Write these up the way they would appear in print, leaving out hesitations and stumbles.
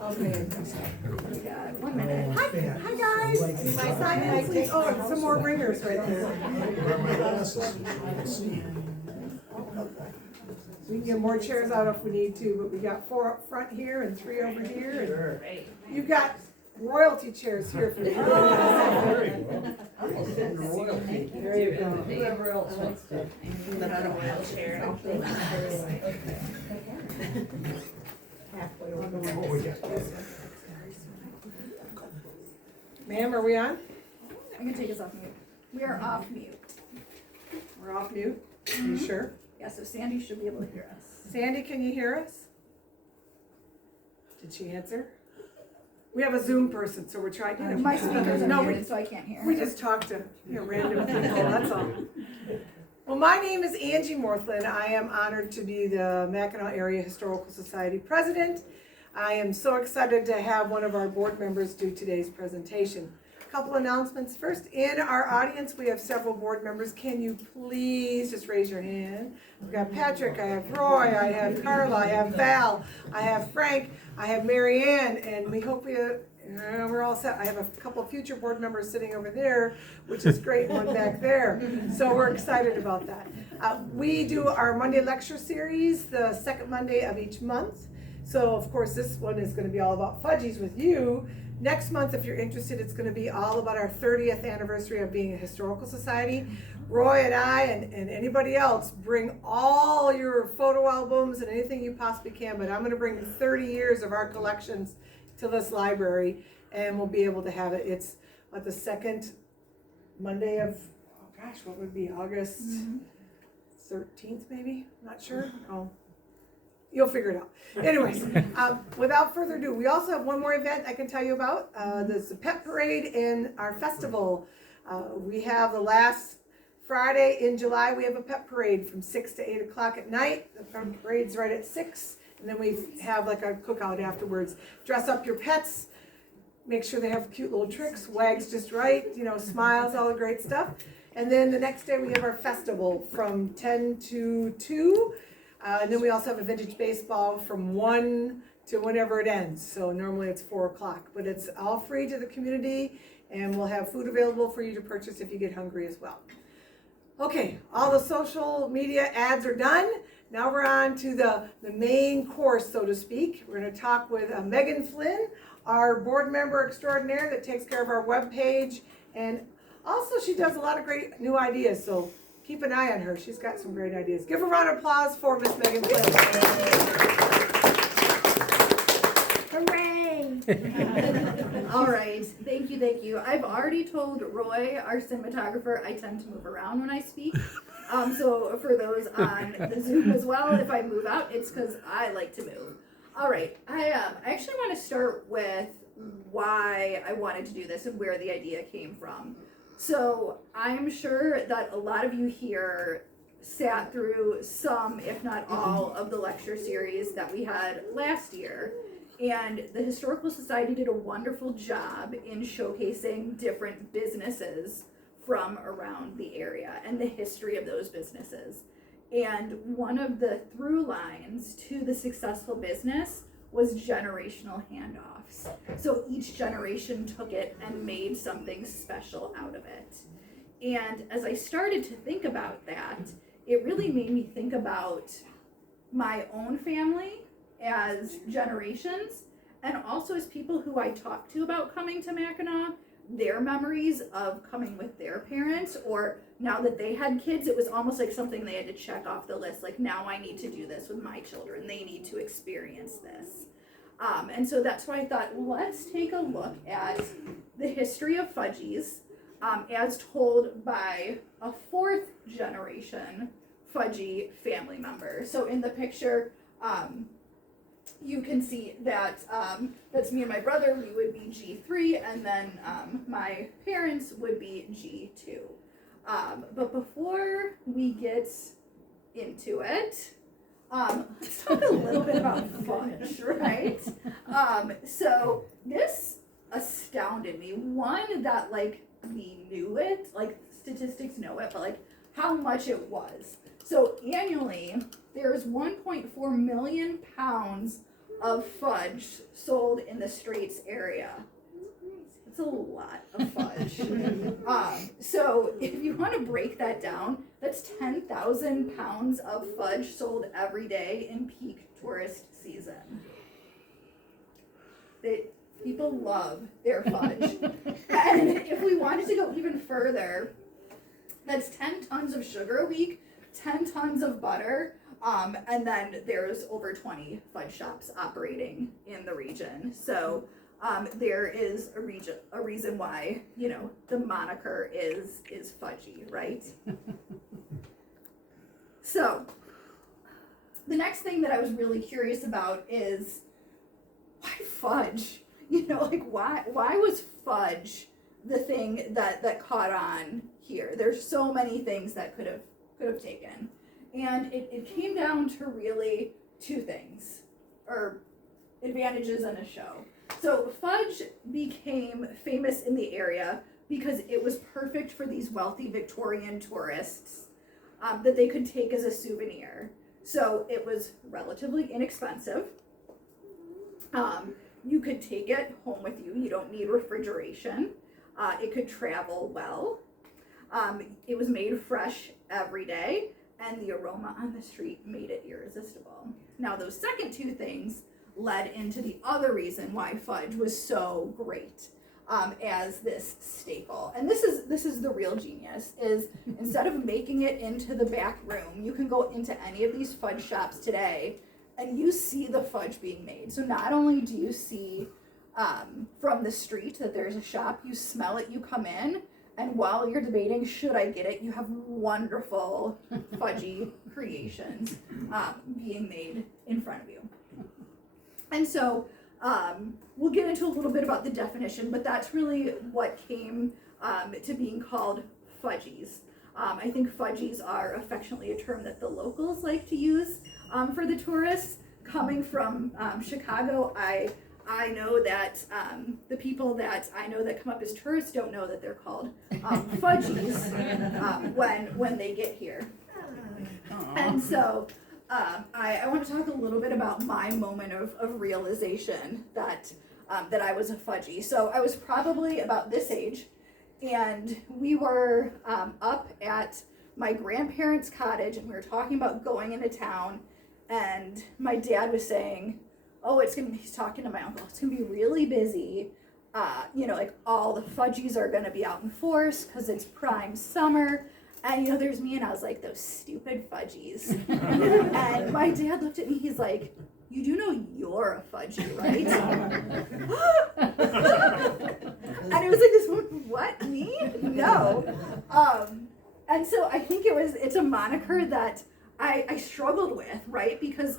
Okay. We got 1 minute. Hi guys. My son might take, oh, and some more ringers right there. Grab my glasses so you can see. We can get more chairs out if we need to, but we got 4 up front here and 3 over here. And you've got royalty chairs here for you. There you go. There you go. Whoever else wants to. But on a wheelchair. What we got? Ma'am, are we on? I'm gonna take us off mute. We are off mute. We're off mute. Are you sure? Yeah, so Sandy should be able to hear us. Sandy, can you hear us? Did she answer? We have a Zoom person, so we're trying. My speakers are No, muted, so I can't hear. we just talked to random people, that's all. Well, my name is Angie Morthland. I am honored to be the Mackinaw Area Historical Society president. I am so excited to have one of our board members do today's presentation. A couple announcements. First, in our audience, we have several board members. Can you please just raise your hand? We've got Patrick, I have Roy, I have Carla, I have Val, I have Frank, I have Mary Ann, and we hope we're all set. I have a couple of future board members sitting over there, which is great, one back there. So we're excited about that. We do our Monday lecture series the second Monday of each month. So of course this one is going to be all about Fudgies with you. Next month, if you're interested, it's going to be all about our 30th anniversary of being a historical society. Roy and I and anybody else bring all your photo albums and anything you possibly can, but I'm going to bring 30 years of our collections to this library, and we'll be able to have it. It's the second Monday of, oh gosh, what would it be, August 13th maybe? Not sure. Oh, you'll figure it out. Anyways, without further ado, we also have one more event I can tell you about. There's the pet parade and our festival. We have the last Friday in July, we have a pet parade from 6 to 8 o'clock at night. The parade's right at 6. And then we have like a cookout afterwards. Dress up your pets, make sure they have cute little tricks, wags just right, smiles, all the great stuff. And then the next day we have our festival from 10 to 2. And then we also have a vintage baseball from 1 to whenever it ends. So normally it's 4 o'clock, but it's all free to the community, and we'll have food available for you to purchase if you get hungry as well. Okay, all the social media ads are done. Now we're on to the main course, so to speak. We're going to talk with Megan Flynn, our board member extraordinaire that takes care of our webpage. And also she does a lot of great new ideas, so keep an eye on her. She's got some great ideas. Give a round of applause for Miss Megan Flynn. Hooray! All right, thank you. I've already told Roy, our cinematographer, I tend to move around when I speak. So for those on the Zoom as well, if I move out, it's because I like to move. All right, I actually want to start with why I wanted to do this and where the idea came from. So I'm sure that a lot of you here sat through some, if not all, of the lecture series that we had last year. And the Historical Society did a wonderful job in showcasing different businesses from around the area and the history of those businesses. And one of the through lines to the successful business was generational handoffs. So each generation took it and made something special out of it. And as I started to think about that, it really made me think about my own family as generations, and also as people who I talk to about coming to Mackinaw, their memories of coming with their parents, or now that they had kids, it was almost like something they had to check off the list, like now I need to do this with my children, they need to experience this. And so that's why I thought, let's take a look at the history of Fudgies as told by a 4th generation Fudgie family member. So in the picture, you can see that that's me and my brother. We would be G3, and then my parents would be G2. But before we get into it, let's talk a little bit about fudge, right? So this astounded me. One, that we knew it, statistics know it, but how much it was. So annually, there's 1.4 million pounds of fudge sold in the Straits area. It's a lot of fudge. So if you want to break that down, that's 10,000 pounds of fudge sold every day in peak tourist season. People love their fudge. And if we wanted to go even further, that's 10 tons of sugar a week, 10 tons of butter, and then there's over 20 fudge shops operating in the region. So there is a reason why, you know, the moniker is Fudgy, right? So the next thing that I was really curious about is why fudge? You know, like why was fudge the thing that caught on here? There's so many things that could have taken. And it came down to really two things, or advantages and a show. So fudge became famous in the area because it was perfect for these wealthy Victorian tourists that they could take as a souvenir. So it was relatively inexpensive. You could take it home with you. You don't need refrigeration. It could travel well. It was made fresh every day, and the aroma on the street made it irresistible. Now, those second two things led into the other reason why fudge was so great as this staple. And this is the real genius, is instead of making it into the back room, you can go into any of these fudge shops today and you see the fudge being made. So not only do you see from the street that there's a shop, you smell it, you come in, and while you're debating, should I get it, you have wonderful fudgy creations being made in front of you. And so we'll get into a little bit about the definition, but that's really what came to being called Fudgies. I think Fudgies are affectionately a term that the locals like to use for the tourists. Coming from Chicago, I know that the people that I know that come up as tourists don't know that they're called Fudgies when they get here. And so I want to talk a little bit about my moment of realization that I was a Fudgy. So I was probably about this age, and we were up at my grandparents' cottage, and we were talking about going into town, and my dad was saying, oh, he's talking to my uncle, it's gonna be really busy. Like all the Fudgies are gonna be out in force because it's prime summer. And there's me, and I was like, those stupid Fudgies. And my dad looked at me, he's like, you do know you're a Fudgy, right? And it was like this woman, what, me? No. And so I think it's a moniker that I struggled with, right? Because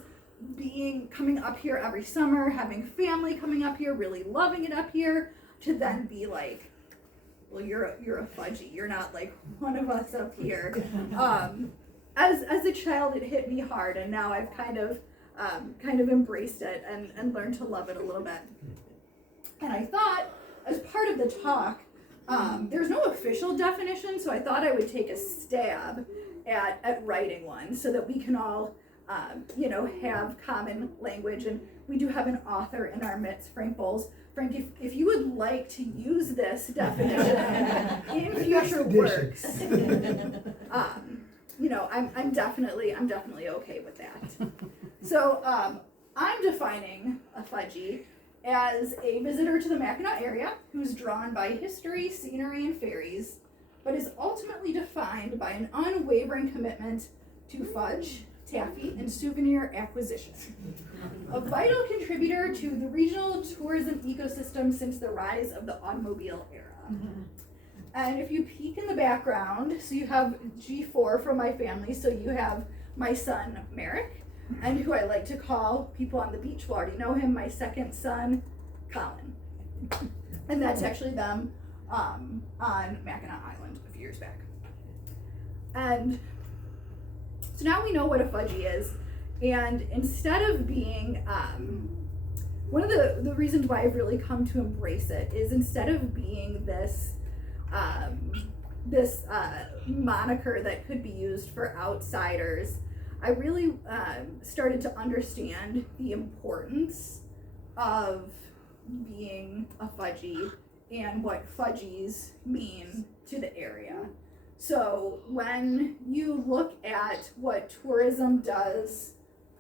coming up here every summer, having family coming up here, really loving it up here, to then be like, well, you're a Fudgy. You're not like one of us up here. As a child, it hit me hard, and now I've kind of embraced it and learned to love it a little bit. And I thought, as part of the talk, there's no official definition, so I thought I would take a stab at writing one so that we can all have common language. And we do have an author in our midst, Frank Bowles. Frank, if you would like to use this definition in future works, I'm definitely okay with that. So I'm defining a Fudgy as a visitor to the Mackinaw area who's drawn by history, scenery, and fairies, but is ultimately defined by an unwavering commitment to fudge, taffy, and souvenir acquisition. A vital contributor to the regional tourism ecosystem since the rise of the automobile era. And if you peek in the background, so you have G4 from my family, so you have my son, Merrick, and who I like to call, people on the beach will already know him, my second son, Colin. And that's actually them on Mackinaw Island a few years back. And so now we know what a Fudgy is, and instead of being, one of the reasons why I've really come to embrace it is instead of being this moniker that could be used for outsiders, I really started to understand the importance of being a Fudgie and what Fudgies mean to the area. So when you look at what tourism does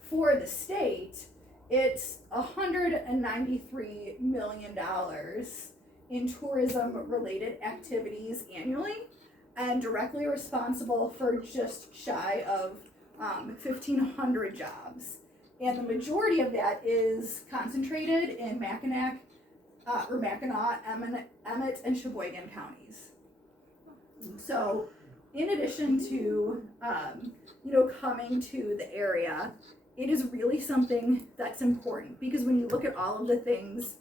for the state, it's $193 million in tourism-related activities annually, and directly responsible for just shy of 1,500 jobs. And the majority of that is concentrated in Mackinaw, Emmet, and Sheboygan counties. So, in addition to coming to the area, it is really something that's important, because when you look at all of the things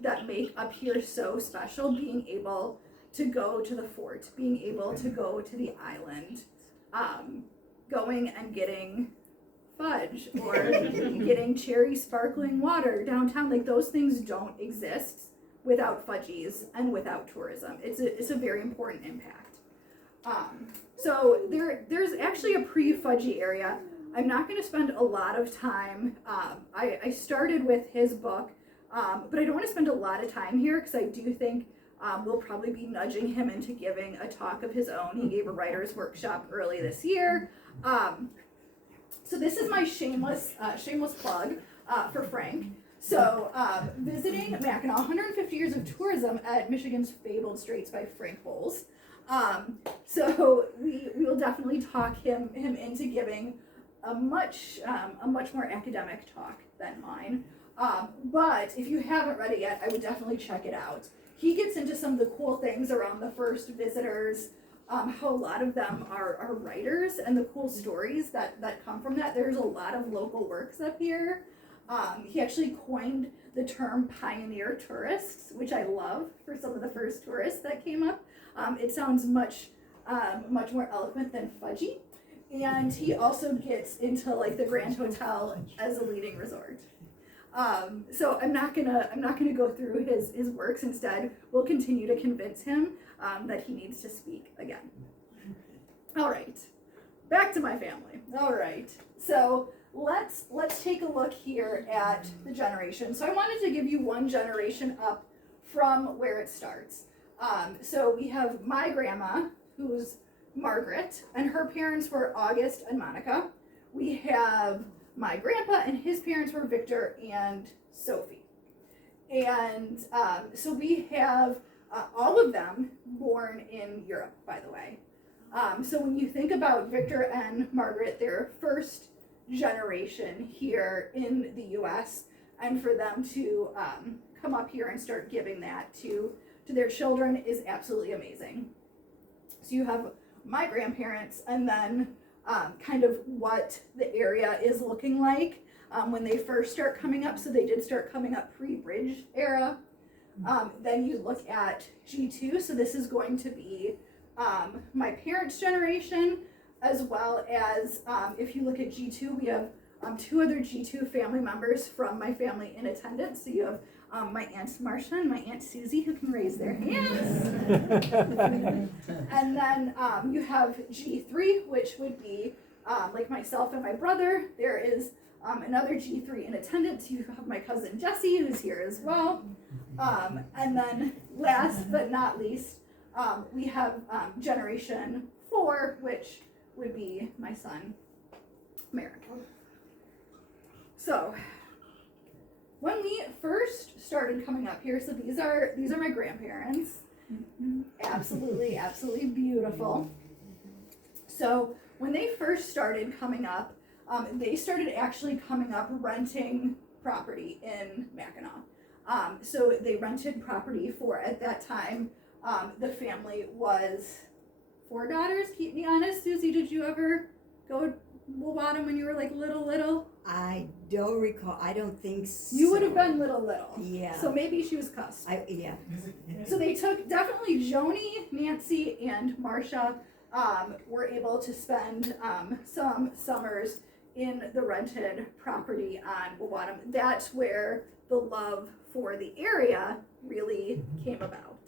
that make up here so special, being able to go to the fort, being able to go to the island, going and getting fudge or getting cherry sparkling water downtown, like those things don't exist without Fudgies and without tourism. It's a very important impact. So there's actually a pre-Fudgie area. I'm not going to spend a lot of time. I started with his book, but I don't want to spend a lot of time here, because I do think we'll probably be nudging him into giving a talk of his own. He gave a writer's workshop early this year. So this is my shameless plug for Frank. So visiting Mackinaw, 150 years of tourism at Michigan's Fabled Straits by Frank Bowles. So we will definitely talk him into giving a much more academic talk than mine. But if you haven't read it yet, I would definitely check it out. He gets into some of the cool things around the first visitors, how a lot of them are writers, and the cool stories that come from that. There's a lot of local works up here. He actually coined the term pioneer tourists, which I love for some of the first tourists that came up. It sounds much more eloquent than Fudgie. And he also gets into like the Grand Hotel as a leading resort. So I'm not gonna go through his works. Instead, we'll continue to convince him that he needs to speak again. All right, back to my family. All right, so let's take a look here at the generation. So I wanted to give you one generation up from where it starts. So we have my grandma, who's Margaret, and her parents were August and Monica. We have my grandpa, and his parents were Victor and Sophie. And so we have all of them born in Europe, by the way. So when you think about Victor and Margaret, they're first generation here in the US, and for them to come up here and start giving that to their children is absolutely amazing. So you have my grandparents, and then kind of what the area is looking like when they first start coming up. So they did start coming up pre-bridge era. Then you look at G2, so this is going to be my parents' generation, as well as if you look at G2, we have two other G2 family members from my family in attendance. So you have my Aunt Marcia and my Aunt Susie, who can raise their hands. And then you have G3, which would be like myself and my brother. There is another G3 in attendance. You have my cousin Jessie, who's here as well. And then last but not least, we have generation 4, which would be my son, Merrick. So when we first started coming up here, so these are my grandparents. Absolutely beautiful. So when they first started coming up, they started actually coming up renting property in Mackinaw. So they rented property for, at that time, the family was 4 daughters. Keep me honest, Susie, did you ever go to Wauwatomin when you were like little? I don't recall. I don't think so. You would have been little. Yeah. So maybe she was cussed. Yeah. So they took, definitely Joni, Nancy, and Marcia were able to spend some summers in the rented property on Wauwatomin. That's where the love for the area really came about.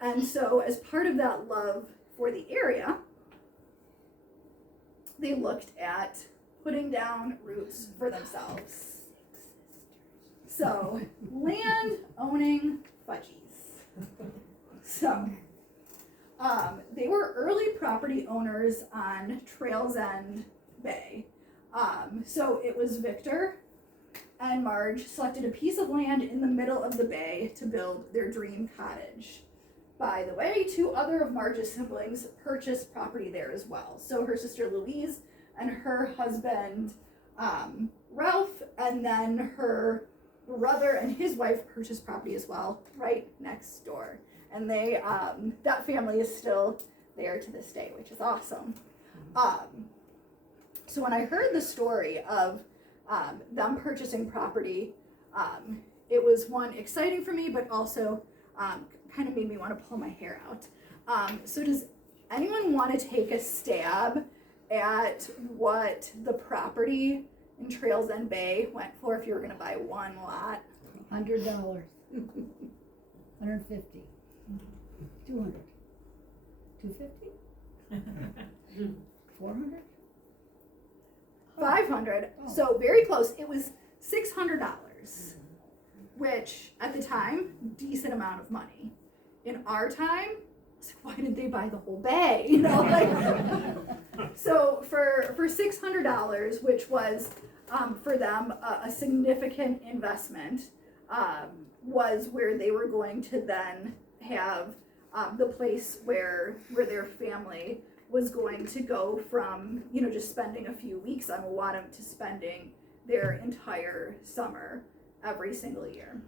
And so as part of that love for the area, they looked at putting down roots for themselves. So, land owning Fudgies. So, they were early property owners on Trails End Bay. So it was Victor and Marge selected a piece of land in the middle of the bay to build their dream cottage. By the way, 2 other of Marge's siblings purchased property there as well. So her sister Louise and her husband Ralph, and then her brother and his wife purchased property as well, right next door. And they, that family is still there to this day, which is awesome. So when I heard the story of them purchasing property, it was one exciting for me, but also kind of made me want to pull my hair out. So does anyone want to take a stab at what the property in Trails End Bay went for if you were going to buy one lot? $100, 150, 200, 250, 400. 500. Oh. So very close. It was $600, which at the time, decent amount of money. In our time, it's like, why did they buy the whole bay? You know, like. So for $600, which was for them a significant investment, was where they were going to then have the place where their family was going to go from, you know, just spending a few weeks on Wadham to spending their entire summer every single year.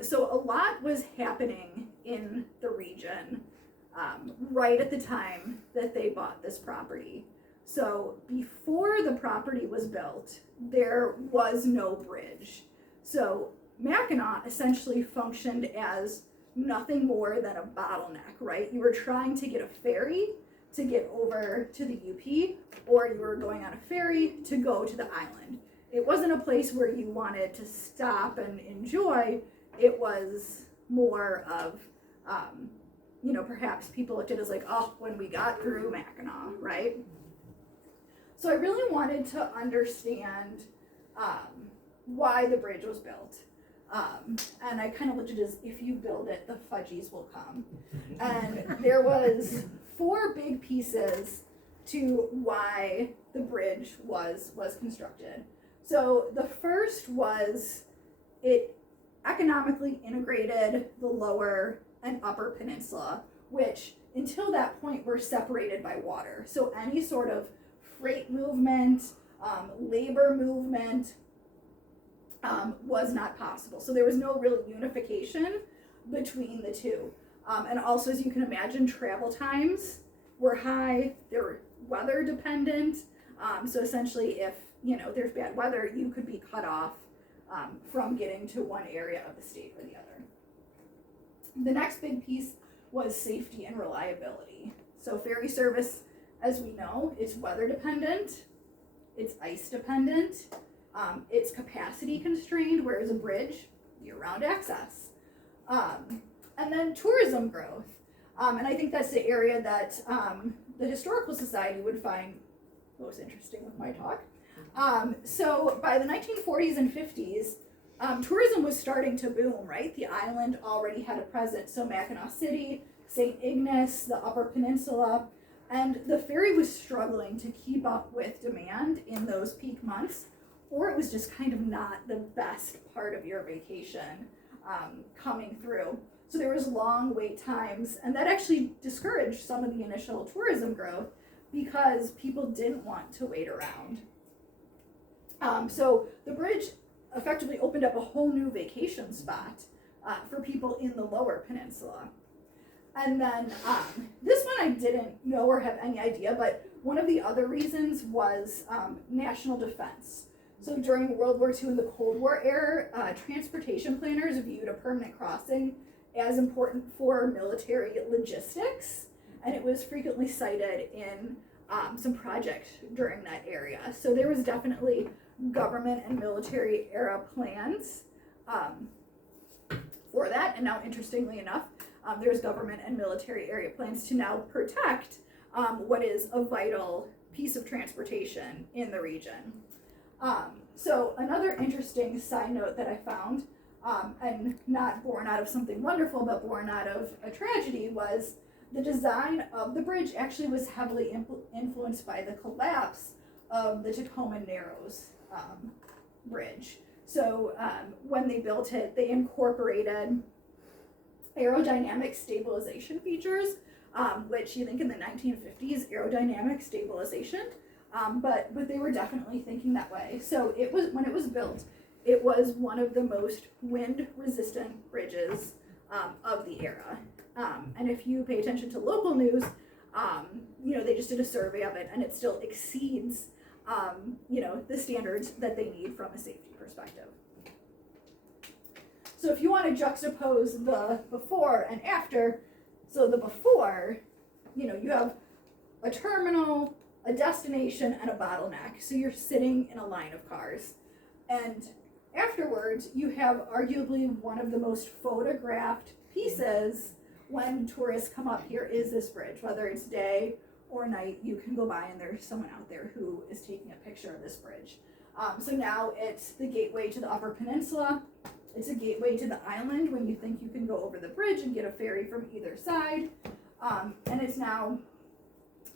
So a lot was happening in the region right at the time that they bought this property. So before the property was built, there was no bridge. So Mackinaw essentially functioned as nothing more than a bottleneck, right? You were trying to get a ferry to get over to the UP, or you were going on a ferry to go to the island. It wasn't a place where you wanted to stop and enjoy. It was more of, you know, perhaps people looked at it as like, oh, when we got through Mackinaw, right? So I really wanted to understand why the bridge was built. And I kind of looked at it as, if you build it, the Fudgies will come. And there was 4 big pieces to why the bridge was constructed. So the first was it economically integrated the lower and upper peninsula, which until that point were separated by water. So any sort of freight movement, labor movement, was not possible. So there was no real unification between the two. And also, as you can imagine, travel times were high. They were weather dependent. So essentially, if, you know, there's bad weather, you could be cut off from getting to one area of the state or the other. The next big piece was safety and reliability. So ferry service, as we know, is weather dependent, it's ice dependent, it's capacity constrained, whereas a bridge, year-round access. And then tourism growth. And I think that's the area that the Historical Society would find most interesting with my talk. So by the 1940s and 50s, tourism was starting to boom, right? The island already had a presence. So Mackinaw City, St. Ignace, the Upper Peninsula, and the ferry was struggling to keep up with demand in those peak months, or it was just kind of not the best part of your vacation coming through. So there was long wait times, and that actually discouraged some of the initial tourism growth because people didn't want to wait around. So the bridge effectively opened up a whole new vacation spot for people in the lower peninsula. And then this one I didn't know or have any idea, but one of the other reasons was national defense. So during World War II and the Cold War era, transportation planners viewed a permanent crossing as important for military logistics, and it was frequently cited in some projects during that area. So there was definitely government and military era plans for that, and now interestingly enough, there's government and military area plans to now protect what is a vital piece of transportation in the region. So another interesting side note that I found, and not born out of something wonderful, but born out of a tragedy, was the design of the bridge actually was heavily influenced by the collapse of the Tacoma Narrows bridge. So when they built it, they incorporated aerodynamic stabilization features, which you think in the 1950s, aerodynamic stabilization, but they were definitely thinking that way. So it was, when it was built, it was one of the most wind-resistant bridges of the era. And if you pay attention to local news, they just did a survey of it, and it still exceeds, the standards that they need from a safety perspective. So if you want to juxtapose the before and after, so the before, you have a terminal, a destination, and a bottleneck. So you're sitting in a line of cars. And afterwards, you have arguably one of the most photographed pieces when tourists come up here is this bridge. Whether it's day or night, you can go by and there's someone out there who is taking a picture of this bridge. So now it's the gateway to the Upper Peninsula. It's a gateway to the island when you think you can go over the bridge and get a ferry from either side. And it's now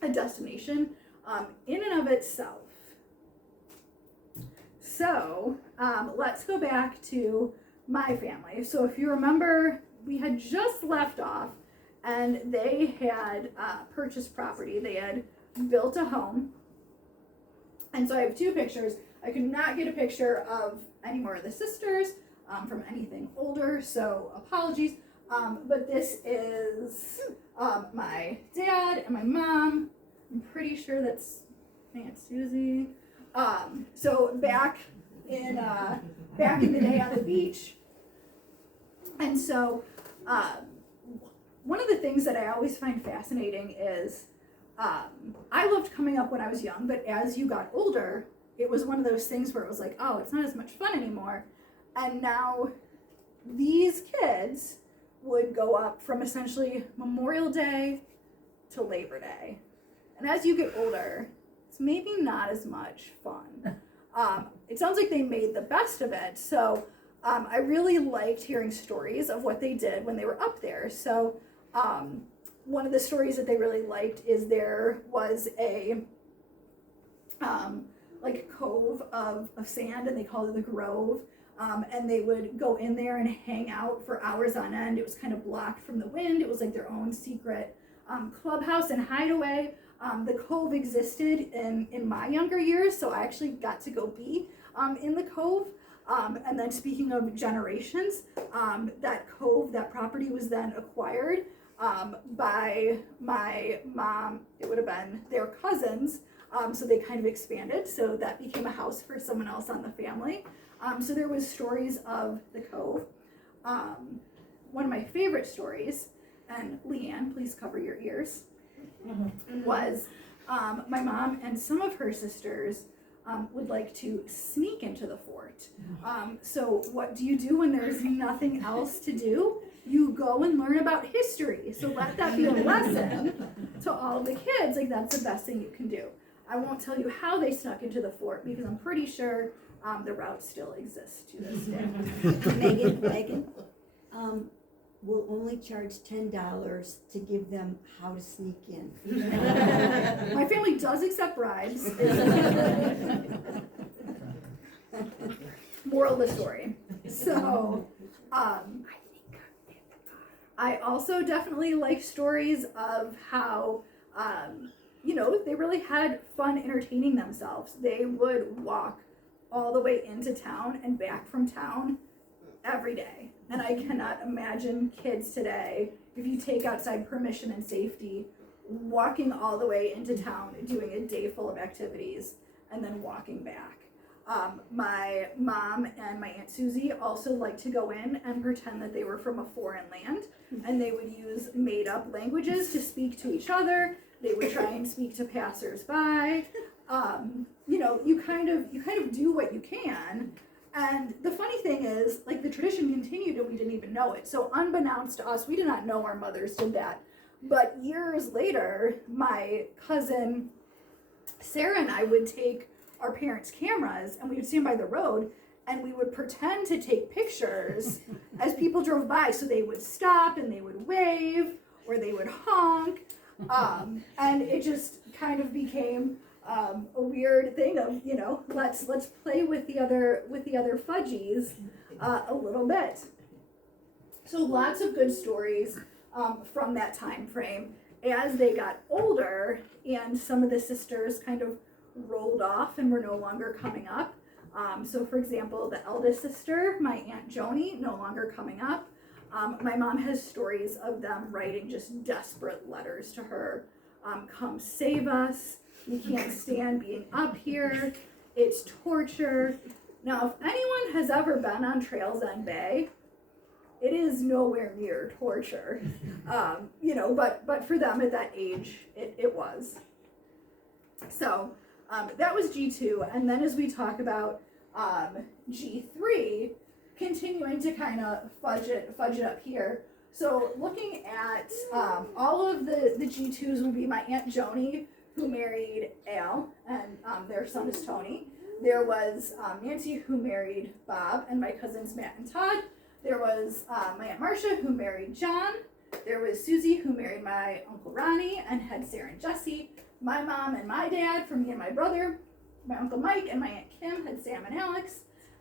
a destination in and of itself. So let's go back to my family. So if you remember, we had just left off and they had purchased property. They had built a home. And so I have two pictures. I could not get a picture of any more of the sisters from anything older, so apologies. But this is my dad and my mom. I'm pretty sure that's Aunt Susie. So back in the day on the beach. And so one of the things that I always find fascinating is I loved coming up when I was young, but as you got older, it was one of those things where it was like, oh, it's not as much fun anymore. And now these kids would go up from essentially Memorial Day to Labor Day. And as you get older, it's maybe not as much fun. It sounds like they made the best of it. So I really liked hearing stories of what they did when they were up there. So one of the stories that they really liked is there was a cove of sand, and they called it the Grove. And they would go in there and hang out for hours on end. It was kind of blocked from the wind. It was like their own secret clubhouse and hideaway. The Cove existed in my younger years, so I actually got to go be in the Cove. And then speaking of generations, that Cove, that property was then acquired by my mom. It would have been their cousins. So they kind of expanded. So that became a house for someone else on the family. So there was stories of the Cove. One of my favorite stories, and Leanne, please cover your ears, was my mom and some of her sisters would like to sneak into the fort. So what do you do when there's nothing else to do? You go and learn about history. So let that be a lesson to all the kids. Like, that's the best thing you can do. I won't tell you how they snuck into the fort because I'm pretty sure the route still exists to this day. Megan, we'll only charge $10 to give them how to sneak in. My family does accept bribes. Moral of the story. So, I also definitely like stories of how, they really had fun entertaining themselves. They would walk all the way into town and back from town every day. And I cannot imagine kids today, if you take outside permission and safety, walking all the way into town, doing a day full of activities, and then walking back. My mom and my Aunt Susie also liked to go in and pretend that they were from a foreign land, and they would use made-up languages to speak to each other. They would try and speak to passersby. You kind of do what you can. And the funny thing is, like, the tradition continued and we didn't even know it. So unbeknownst to us, we did not know our mothers did that. But years later, my cousin Sarah and I would take our parents' cameras and we would stand by the road and we would pretend to take pictures as people drove by. So they would stop and they would wave or they would honk. And it just kind of became a weird thing of, you know, let's play with the other Fudgies a little bit. So lots of good stories from that time frame. As they got older and some of the sisters kind of rolled off and were no longer coming up. So for example, the eldest sister, my Aunt Joni, no longer coming up. My mom has stories of them writing just desperate letters to her. Come save us. We can't stand being up here. It's torture. Now, if anyone has ever been on Trails End Bay, it is nowhere near torture. You know, but for them at that age, it was. So that was G2. And then as we talk about G3, continuing to kind of fudge it up here. So looking at all of the G2s would be my Aunt Joni, who married Al, and their son is Tony. There was Nancy, who married Bob, and my cousins Matt and Todd. There was my Aunt Marcia, who married John. There was Susie, who married my Uncle Ronnie and had Sarah and Jesse. My mom and my dad, for me and my brother. My Uncle Mike and my Aunt Kim had Sam and Alex.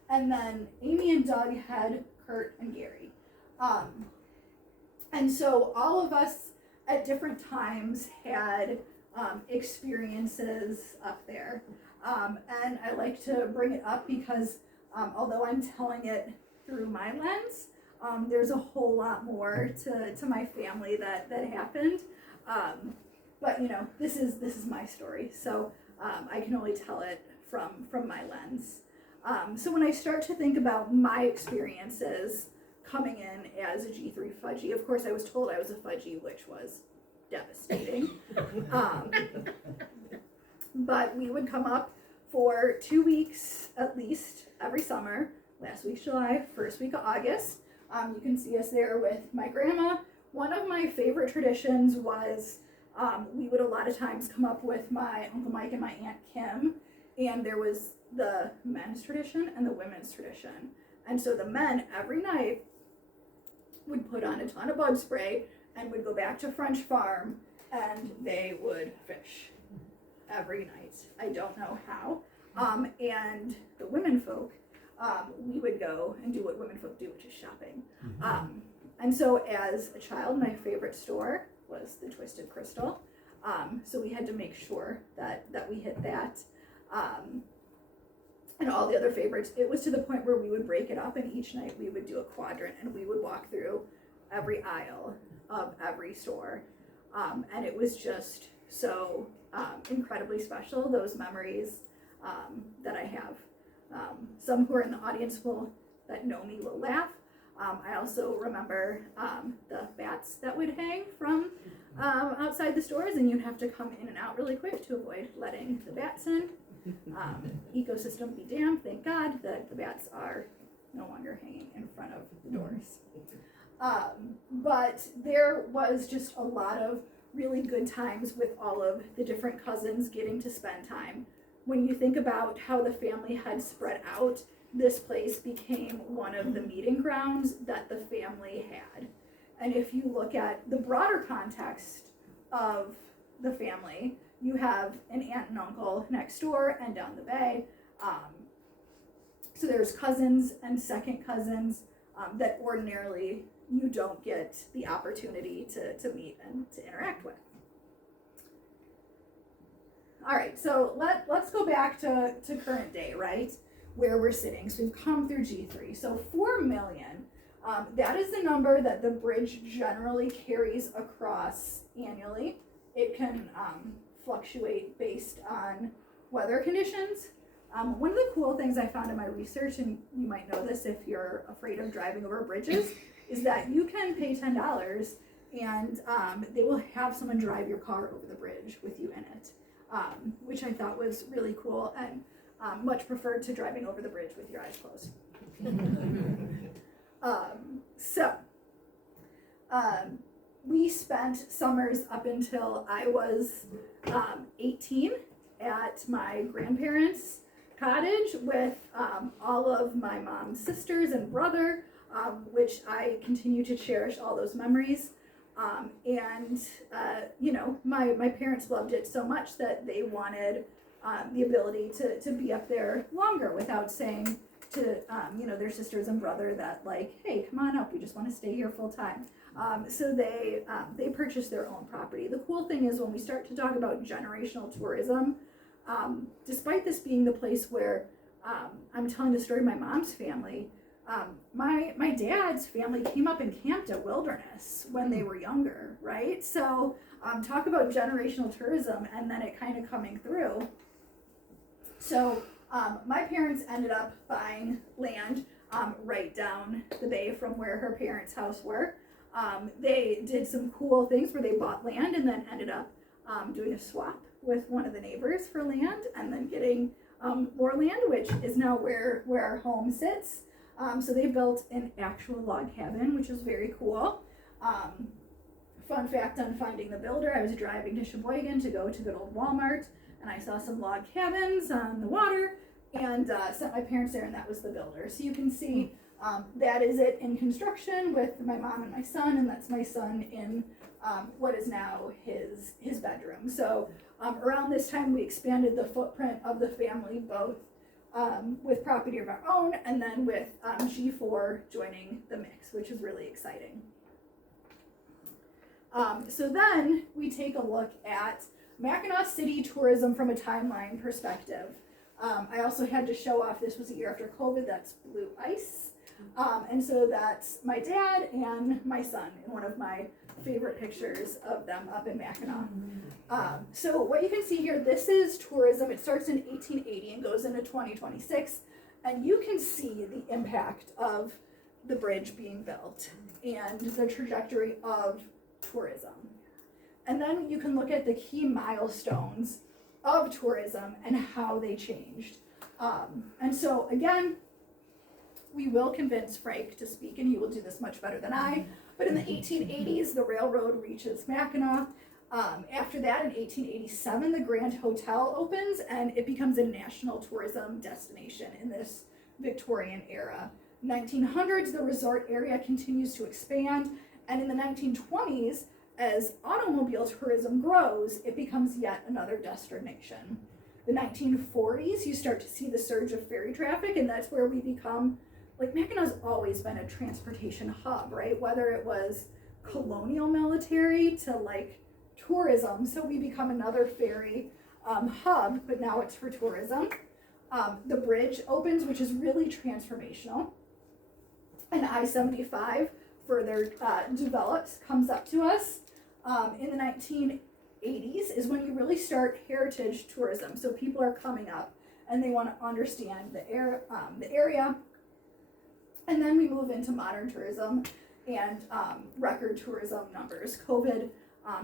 And then Amy and Doug had Kurt and Gary. And so all of us at different times had experiences up there. And I like to bring it up because although I'm telling it through my lens, there's a whole lot more to my family that happened. But you know, this is my story, so I can only tell it from my lens. So when I start to think about my experiences coming in as a G3 Fudgie, of course I was told I was a Fudgie, which was devastating. But we would come up for 2 weeks at least every summer. Last week's July, first week of August. You can see us there with my grandma. One of my favorite traditions was we would a lot of times come up with my Uncle Mike and my Aunt Kim, and there was the men's tradition and the women's tradition. And so the men every night would put on a ton of bug spray and would go back to French Farm and they would fish every night. I don't know how. And the women folk, we would go and do what women folk do, which is shopping. And so as a child, my favorite store was the Twisted Crystal. So we had to make sure that we hit that. And all the other favorites. It was to the point where we would break it up and each night we would do a quadrant and we would walk through every aisle of every store. And it was just so incredibly special, those memories that I have. Some who are in the audience that know me will laugh. I also remember the bats that would hang from outside the stores, and you'd have to come in and out really quick to avoid letting the bats in. Ecosystem be damned, thank God that the bats are no longer hanging in front of the doors. But there was just a lot of really good times with all of the different cousins getting to spend time. When you think about how the family had spread out, this place became one of the meeting grounds that the family had. And if you look at the broader context of the family, you have an aunt and uncle next door and down the bay. So there's cousins and second cousins that ordinarily you don't get the opportunity to meet and to interact with. All right, so let's go back to current day, right? Where we're sitting. So we've come through G3. So 4 million, that is the number that the bridge generally carries across annually. It can fluctuate based on weather conditions. One of the cool things I found in my research, and you might know this if you're afraid of driving over bridges, is that you can pay $10 and they will have someone drive your car over the bridge with you in it, which I thought was really cool and much preferred to driving over the bridge with your eyes closed. we spent summers up until I was 18 at my grandparents' cottage with all of my mom's sisters and brother, which I continue to cherish all those memories. You know, my parents loved it so much that they wanted the ability to be up there longer without saying to, you know, their sisters and brother that, like, hey, come on up, we just want to stay here full time. So they purchased their own property. The cool thing is when we start to talk about generational tourism, despite this being the place where I'm telling the story of my mom's family, my dad's family came up and camped at Wilderness when they were younger, right? So talk about generational tourism and then it kind of coming through. So my parents ended up buying land right down the bay from where her parents' house were. They did some cool things where they bought land and then ended up doing a swap with one of the neighbors for land and then getting more land, which is now where our home sits. So they built an actual log cabin, which is very cool. Fun fact on finding the builder, I was driving to Sheboygan to go to good old Walmart, and I saw some log cabins on the water, and sent my parents there, and that was the builder. So you can see that is it in construction with my mom and my son, and that's my son in what is now his bedroom. So around this time, we expanded the footprint of the family, both with property of our own, and then with G4 joining the mix, which is really exciting. So then we take a look at Mackinaw City tourism from a timeline perspective. I also had to show off, this was a year after COVID, that's blue ice. And so that's my dad and my son in one of my favorite pictures of them up in Mackinaw. So what you can see here, this is tourism. It starts in 1880 and goes into 2026. And you can see the impact of the bridge being built and the trajectory of tourism. And then you can look at the key milestones of tourism and how they changed. And so again, we will convince Frank to speak, and he will do this much better than I. But in the 1880s, the railroad reaches Mackinaw. After that, in 1887, the Grand Hotel opens, and it becomes a national tourism destination in this Victorian era. 1900s, the resort area continues to expand, and in the 1920s, as automobile tourism grows, it becomes yet another destination. The 1940s, you start to see the surge of ferry traffic, and that's where we become, like, Mackinaw's always been a transportation hub, right? Whether it was colonial military to, like, tourism, so we become another ferry hub, but now it's for tourism. The bridge opens, which is really transformational, and I-75 further develops, comes up to us. In the 1980s is when you really start heritage tourism, so people are coming up and they want to understand the area. And then we move into modern tourism and record tourism numbers. COVID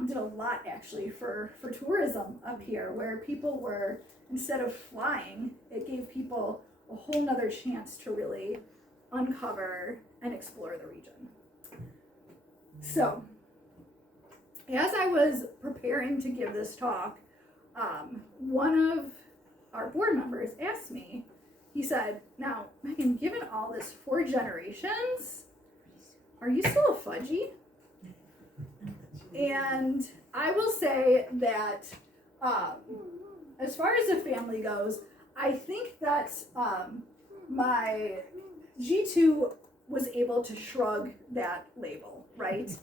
did a lot actually for tourism up here, where people were, instead of flying, it gave people a whole nother chance to really uncover and explore the region. So, as I was preparing to give this talk, one of our board members asked me, he said, now, Megan, given all this 4 generations, are you still a Fudgie? And I will say that as far as the family goes, I think that my G2 was able to shrug that label, right?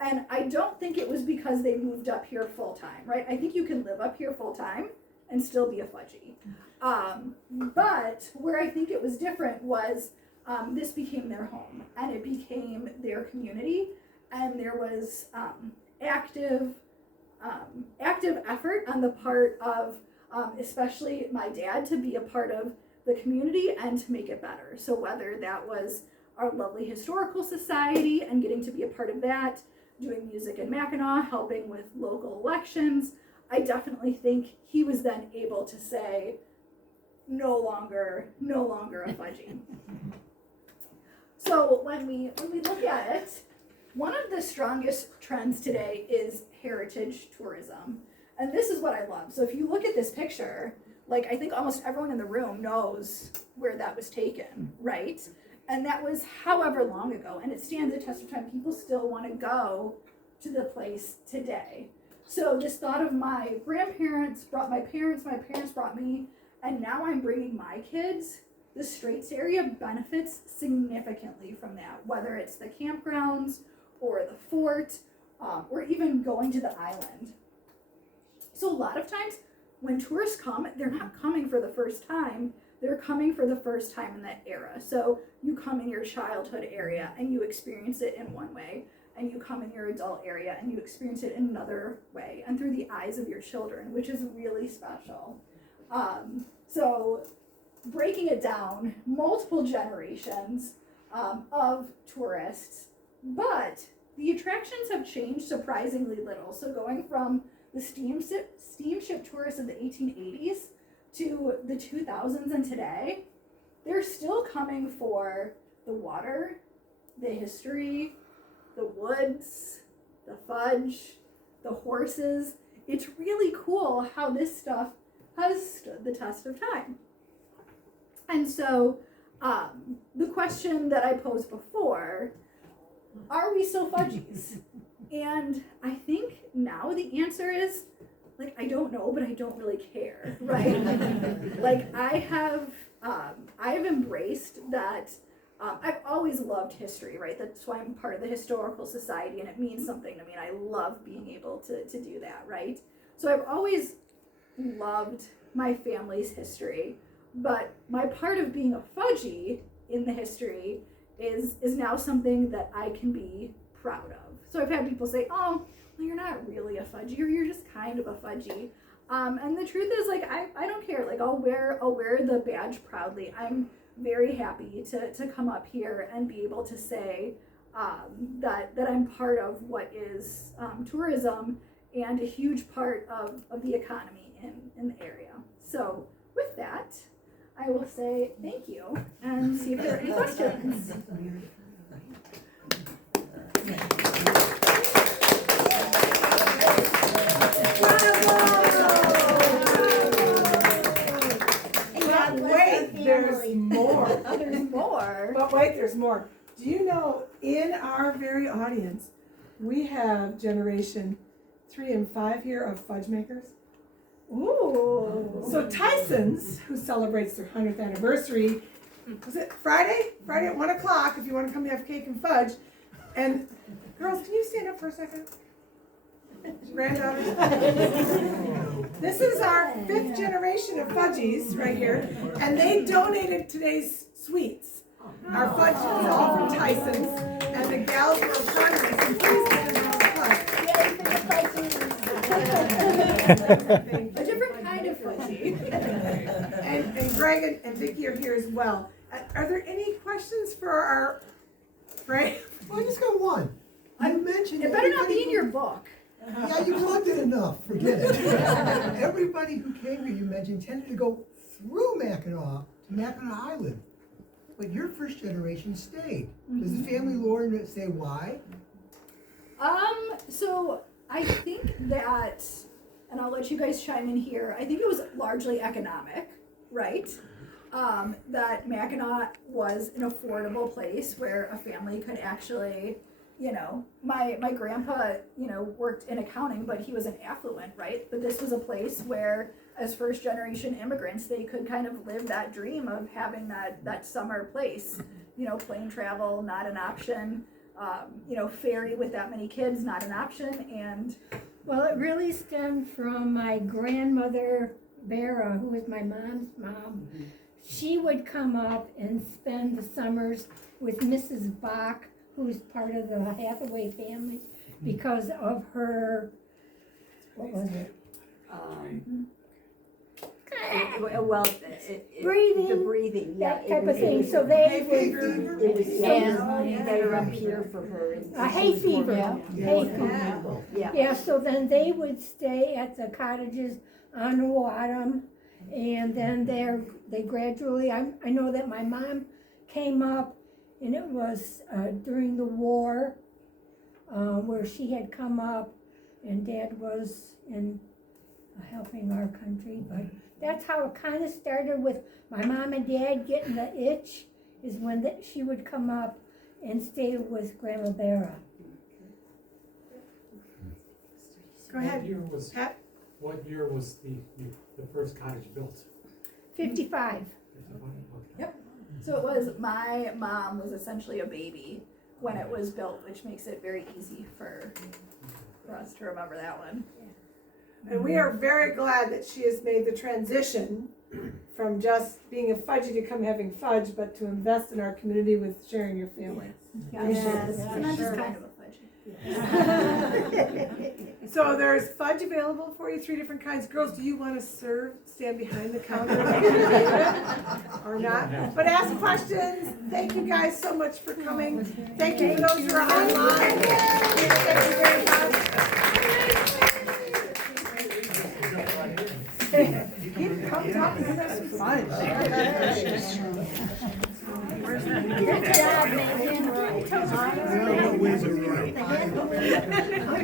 And I don't think it was because they moved up here full time, right? I think you can live up here full time and still be a Fudgie. But where I think it was different was this became their home and it became their community, and there was active effort on the part of especially my dad to be a part of the community and to make it better. So whether that was our lovely historical society and getting to be a part of that, doing music in Mackinaw, helping with local elections, I definitely think he was then able to say, no longer a Fudgie. So when we look at it, one of the strongest trends today is heritage tourism. And this is what I love. So if you look at this picture, like I think almost everyone in the room knows where that was taken, right? And that was however long ago, and it stands the test of time. People still want to go to the place today. So this thought of my grandparents brought my parents brought me, and now I'm bringing my kids. The Straits area benefits significantly from that, whether it's the campgrounds or the fort, or even going to the island. So a lot of times when tourists come, they're not coming for the first time, they're coming for the first time in that era. So you come in your childhood area and you experience it in one way, and you come in your adult area and you experience it in another way, and through the eyes of your children, which is really special. So breaking it down, multiple generations of tourists, but the attractions have changed surprisingly little. So going from the steamship tourists of the 1880s to the 2000s and today, they're still coming for the water, the history, the woods, the fudge, the horses. It's really cool how this stuff has stood the test of time. And so the question that I posed before, are we still Fudgies? And I think now the answer is, like, I don't know, but I don't really care, right? Like, I have embraced that. I've always loved history, right? That's why I'm part of the Historical Society, and it means something to me, and I love being able to do that, right? So I've always loved my family's history, but my part of being a Fudgie in the history is now something that I can be proud of. So I've had people say, oh, well, you're not really a Fudgie, or you're just kind of a Fudgie. And the truth is, like, I don't care. Like, I'll wear the badge proudly. I'm very happy to come up here and be able to say that I'm part of what is tourism and a huge part of the economy in the area. So with that, I will say thank you and see if there are any questions. But wait, there's more. There's more. But wait, there's more. Do you know, in our very audience, we have generation 3 and 5 here of fudge makers? Ooh. So Tyson's, who celebrates their 100th anniversary, was it Friday? Friday at 1 o'clock, if you want to come have cake and fudge. And girls, can you stand up for a second? Granddaughters. This is our 5th generation of Fudgies right here, and they donated today's sweets. Our fudge is all from Tyson's, and the gals were a part of this, and please give them A different kind of fudgy. and Greg and Vicki are here as well. Are there any questions for our Frank? Well, I just got one. You mentioned. It better not be in your book. Yeah, you plugged it enough. Forget it. Everybody who came here, you mentioned, tended to go through Mackinaw to Mackinaw Island. But your first generation stayed. Does the family lore say why? So I think that, and I'll let you guys chime in here, I think it was largely economic, right? That Mackinaw was an affordable place where a family could actually, my grandpa, worked in accounting, but he was an affluent, right? But this was a place where, as first generation immigrants, they could kind of live that dream of having that summer place. Plane travel, not an option. Ferry with that many kids, not an option. And well, it really stemmed from my grandmother, Vera, who was my mom's mom. She would come up and spend the summers with Mrs. Bach, who's part of the Hathaway family, because of her, what was it? Breathing. The breathing, yeah. That type of thing, so they would, It was And- better up here for her. hay fever, hay fever. Yeah. Yeah, so then they would stay at the cottages on the Wadham, and then they gradually, I know that my mom came up, and it was during the war, where she had come up and Dad was in helping our country, but that's how it kind of started with my mom and Dad getting the itch, is when she would come up and stay with Grandma Vera. Go ahead, Pat. What year was the first cottage built? 55. So it was, my mom was essentially a baby when it was built, which makes it very easy for us to remember that one. And we are very glad that she has made the transition from just being a fudgy to come having fudge, but to invest in our community with sharing your family. Yes, And I'm just sure. kind of a fudgy. So there's fudge available for you, 3 different kinds. Girls, do you want to stand behind the counter or not? But ask questions. Thank you guys so much for coming. Thank you for those who are online. Thank you very much. Come talk to us. Good job, Megan. I'm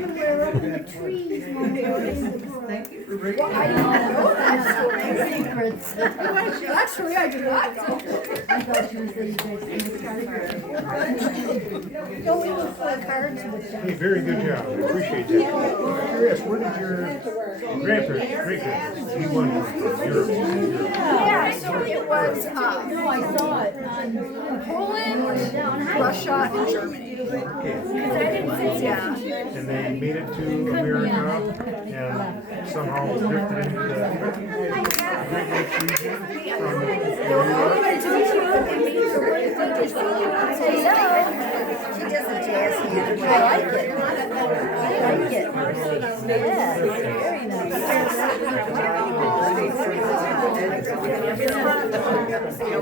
gonna wear up in the trees when we're in the park. Thank you for bringing I didn't know that story. Secrets. That story I did not know. I thought you were saying No, we will play cards with them. Hey, very good job. I appreciate that. Curious, where did your grandparents, great-grandparents, you won Europe? Yeah, so it was No, I saw it on. Poland, Russia, and Germany. Yeah. And they made it to America and somehow drifted into the Great Lakes region from New York. She does a jazz hand. I like it. I like it. Yeah, very nice.